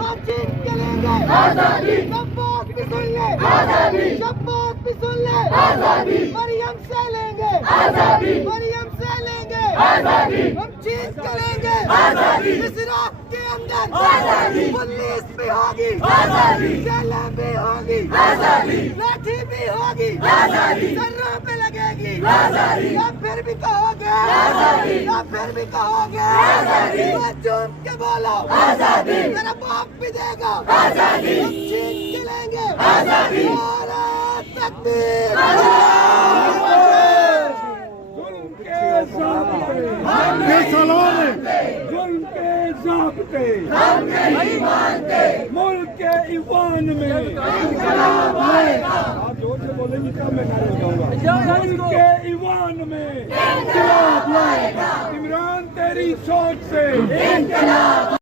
ہم جیت کے لیں گے آزادی، شفاعت بھی سن لے آزادی، شفاعت بھی سن لے آزادی، مریم سے لیں گے آزادی، مریم سے لیں گے آزادی، ہم جیت کے لیں گے آزادی، اس راہ کے اندر آزادی، پولیس بھی ہوگی آزادی، جیلیں بھی ہوگی آزادی، لاٹھی بھی ہوگی آزادی، سروں پہ لگے گی آزادی، یا پھر بھی کہو گے آزادی، یا پھر بھی کہو گے آزادی، چوم کے بولو آزادی، میرا باپ بھی دے گا آزادی، ہم جیت کے لیں گے آزادی، نعرہ تکبیر، ظلم کے ضابطے، ظلم کے ضابطے، ملک کے ایوان میں انقلاب آئے گا، آپ زور سے بولیں گے کب میں نعرے لگاؤں گا، ملک کے ایوان میں انقلاب آئے گا، عمران تیری سوچ سے انقلاب